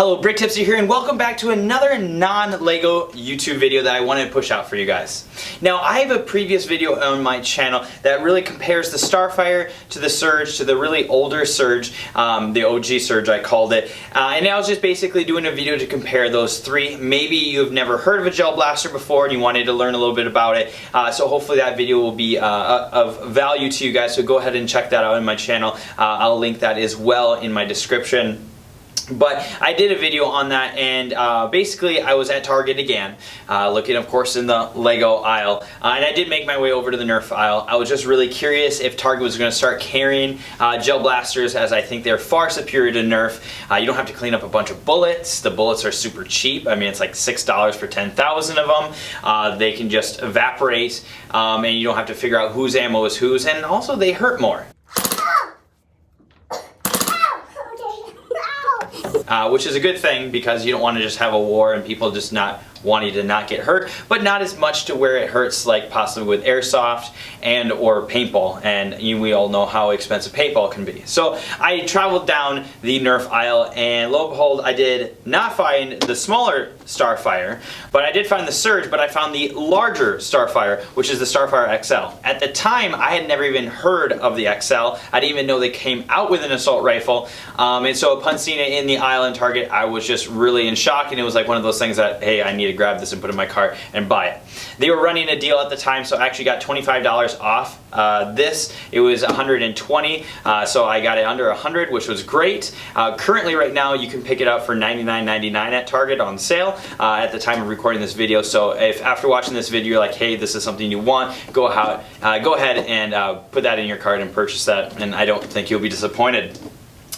Hello, Brick Tipster here, and welcome back to another non-LEGO YouTube video that I wanted to push out for you guys. Now, I have a previous video on my channel that really compares the StarFire to the Surge, to the really older Surge, the OG Surge I called it. And I was just basically doing a video to compare those three. Maybe you've never heard of a gel blaster before and you wanted to learn a little bit about it. So hopefully that video will be of value to you guys, so go ahead and check that out on my channel. I'll link that as well in my description. But I did a video on that, and basically I was at Target again, looking of course in the LEGO aisle, and I did make my way over to the Nerf aisle. I was just really curious if Target was going to start carrying gel blasters, as I think they're far superior to Nerf. You don't have to clean up a bunch of bullets. The bullets are super cheap. I mean, it's like $6 for 10,000 of them. They can just evaporate, and you don't have to figure out whose ammo is whose, and also they hurt more. Which is a good thing, because you don't want to just have a war and people just not wanting to not get hurt, but not as much to where it hurts like possibly with airsoft and or paintball, and we all know how expensive paintball can be. So I traveled down the Nerf aisle, and lo and behold, I did not find the smaller StarFire, but I did find the Surge, but I found the larger StarFire, which is the StarFire XL. At the time, I had never even heard of the XL. I didn't even know they came out with an assault rifle, and so upon seeing it in the aisle in Target, I was just really in shock, and it was like one of those things that, hey, I need to grab this and put it in my cart and buy it. They were running a deal at the time, so I actually got $25 off this. It was $120, so I got it under $100, which was great. Currently right now you can pick it up for $99.99 at Target on sale at the time of recording this video. So if after watching this video you're like, hey, this is something you want, go ahead and put that in your cart and purchase that, and I don't think you'll be disappointed.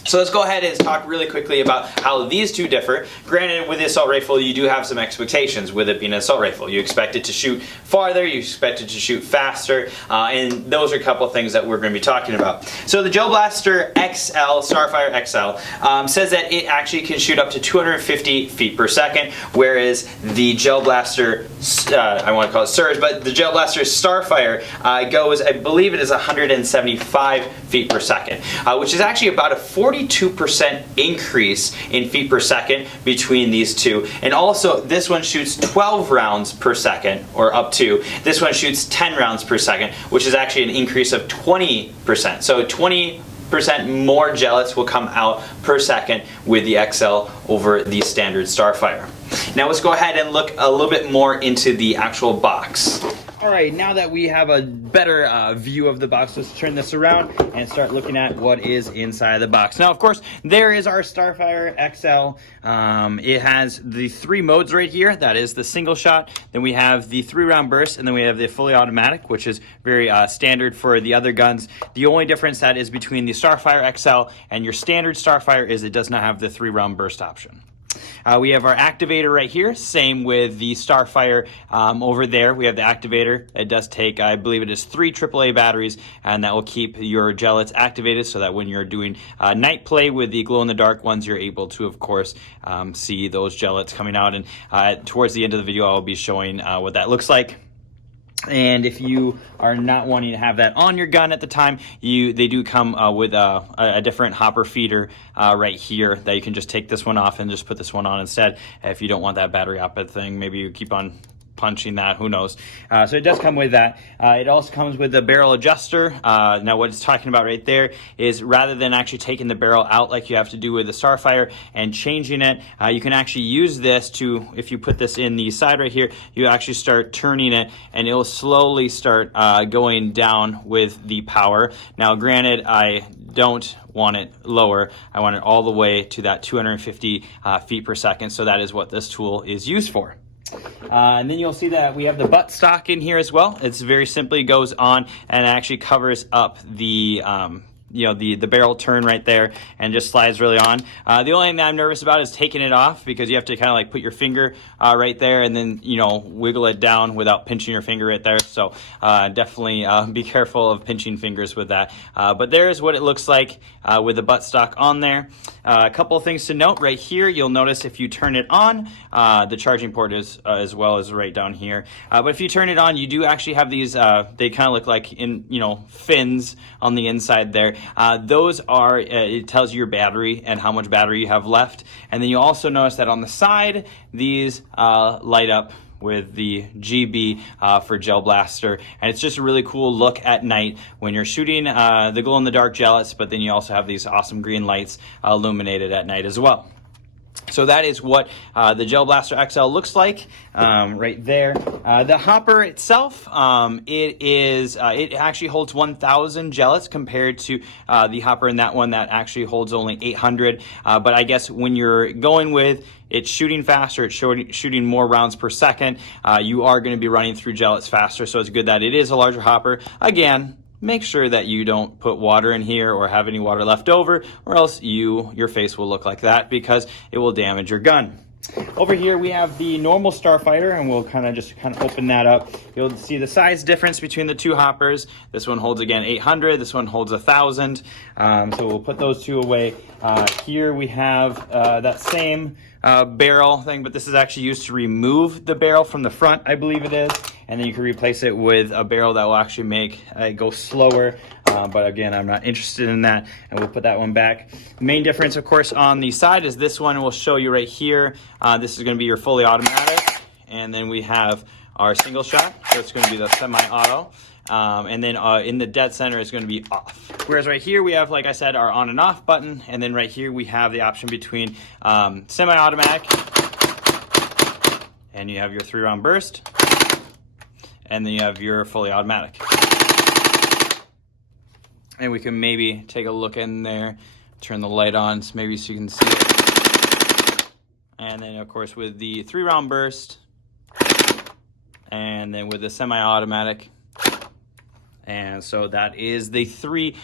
So let's go ahead and talk really quickly about how these two differ. Granted, with the assault rifle, you do have some expectations with it being an assault rifle. You expect it to shoot farther, you expect it to shoot faster, and those are a couple of things that we're going to be talking about. So the Gel Blaster XL, StarFire XL, says that it actually can shoot up to 250 feet per second, whereas the Gel Blaster, I want to call it Surge, but the Gel Blaster StarFire goes, I believe it is 175 feet per second, which is actually about a 42% increase in feet per second between these two. And also, this one shoots 12 rounds per second, or up to. This one shoots 10 rounds per second, which is actually an increase of 20%. So 20% more gellets will come out per second with the XL over the standard StarFire. Now let's go ahead and look a little bit more into the actual box. Alright, now that we have a better view of the box, let's turn this around and start looking at what is inside the box. Now, of course, there is our StarFire XL. It has the 3 modes right here. That is the single shot, then we have the 3-round burst, and then we have the fully automatic, which is very standard for the other guns. The only difference that is between the StarFire XL and your standard StarFire is it does not have the 3-round burst option. We have our activator right here, same with the StarFire over there. We have the activator. It does take, I believe it is 3 AAA batteries, and that will keep your gellets activated so that when you're doing night play with the glow-in-the-dark ones, you're able to, of course, see those gellets coming out. And towards the end of the video, I'll be showing what that looks like. And if you are not wanting to have that on your gun at the time, they do come with a different hopper feeder right here that you can just take this one off and just put this one on instead. If you don't want that battery opposite thing, maybe you keep on punching that, who knows. So it does come with that. It also comes with the barrel adjuster. Now what it's talking about right there is, rather than actually taking the barrel out like you have to do with the StarFire and changing it, you can actually use this to, if you put this in the side right here, you actually start turning it and it will slowly start going down with the power. Now granted, I don't want it lower. I want it all the way to that 250 feet per second, so that is what this tool is used for. And then you'll see that we have the butt stock in here as well. It's very simply goes on and actually covers up the the barrel turn right there and just slides really on. The only thing that I'm nervous about is taking it off, because you have to kind of like put your finger right there and then wiggle it down without pinching your finger right there. So definitely be careful of pinching fingers with that. But there's what it looks like with the buttstock on there. A couple of things to note right here. You'll notice if you turn it on, the charging port is as well as right down here. But if you turn it on, you do actually have these. They kind of look like fins on the inside there. those are, it tells you your battery and how much battery you have left. And then you also notice that on the side, these light up with the GB for Gel Blaster, and it's just a really cool look at night when you're shooting the glow-in-the-dark gellets, but then you also have these awesome green lights illuminated at night as well. So that is what the Gel Blaster XL looks like right there. The hopper itself, it actually holds 1,000 gellets compared to the hopper in that one that actually holds only 800. But I guess when you're going with it's shooting faster, it's shooting more rounds per second, you are going to be running through gellets faster. So it's good that it is a larger hopper. Again, make sure that you don't put water in here or have any water left over, or else your face will look like that because it will damage your gun. Over here we have the normal Starfighter, and we'll kind of open that up. You'll see the size difference between the two hoppers. This one holds again 800, this one holds 1,000. So we'll put those two away. Here we have that same barrel thing, but this is actually used to remove the barrel from the front, I believe it is, and then you can replace it with a barrel that will actually make it go slower. But again, I'm not interested in that, and we'll put that one back. The main difference, of course, on the side is this one. We'll show you right here. This is going to be your fully automatic, and then we have our single shot, so it's going to be the semi-auto. And then in the dead center is going to be off. Whereas right here we have, like I said, our on and off button, and then right here we have the option between semi-automatic, and you have your 3-round burst, and then you have your fully automatic. And we can maybe take a look in there, turn the light on so maybe so you can see it. And then of course with the 3-round burst, and then with the semi-automatic. And so that is the 3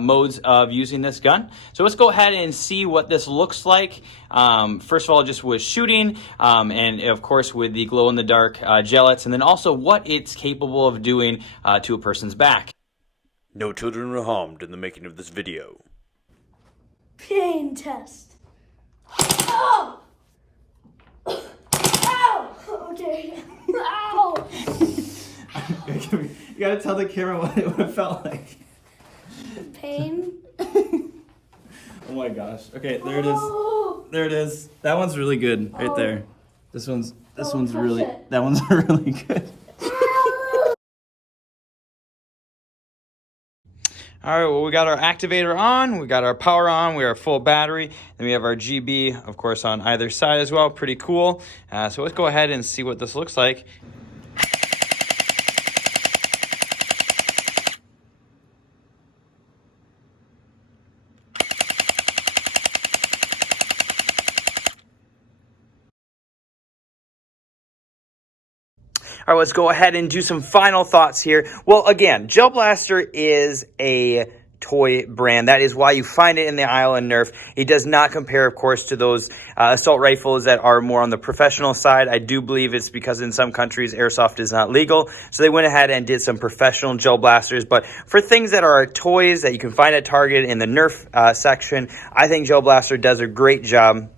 modes of using this gun. So let's go ahead and see what this looks like. First of all, just with shooting, and of course with the glow-in-the-dark gellets, and then also what it's capable of doing to a person's back. No children were harmed in the making of this video. Pain test. Ow! Ow! Okay. Ow! You gotta tell the camera what it felt like. Pain. Oh my gosh. Okay, there it is. There it is. That one's really good right there. This one's really it. that one's really good. All right, well, we got our activator on, we got our power on, we are full battery, then we have our GB, of course, on either side as well. Pretty cool. So let's go ahead and see what this looks like. All right, let's go ahead and do some final thoughts here. Well, again, Gel Blaster is a toy brand. That is why you find it in the aisle in Nerf. It does not compare, of course, to those assault rifles that are more on the professional side. I do believe it's because in some countries airsoft is not legal, so they went ahead and did some professional Gel Blasters. But for things that are toys that you can find at Target in the Nerf section, I think Gel Blaster does a great job.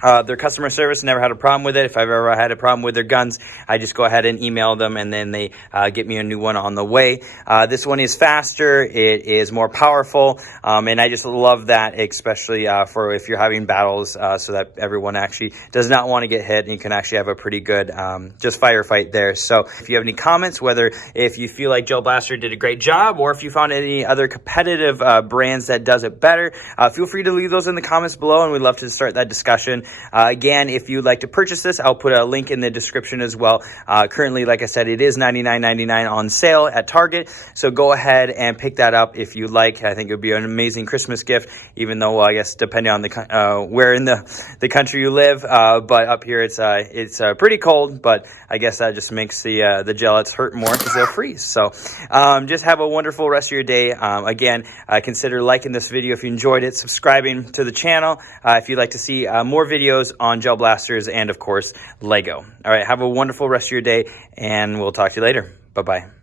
Their customer service never had a problem with it. If I've ever had a problem with their guns, I just go ahead and email them, and then they get me a new one on the way. This one is faster, it is more powerful, and I just love that, especially for if you're having battles, so that everyone actually does not want to get hit, and you can actually have a pretty good just firefight there. So if you have any comments, whether if you feel like Gel Blaster did a great job, or if you found any other competitive brands that does it better, feel free to leave those in the comments below, and we'd love to start that discussion. Again, if you'd like to purchase this, I'll put a link in the description as well. Currently, like I said, it is $99.99 on sale at Target, so go ahead and pick that up if you'd like. I think it would be an amazing Christmas gift, even though, I guess, depending on the where in the country you live, but up here it's pretty cold, but I guess that just makes the gellets hurt more because they'll freeze. So just have a wonderful rest of your day. Again, consider liking this video if you enjoyed it, subscribing to the channel if you'd like to see more videos on Gel Blasters, and of course Lego. All right, have a wonderful rest of your day, and we'll talk to you later. Bye-bye.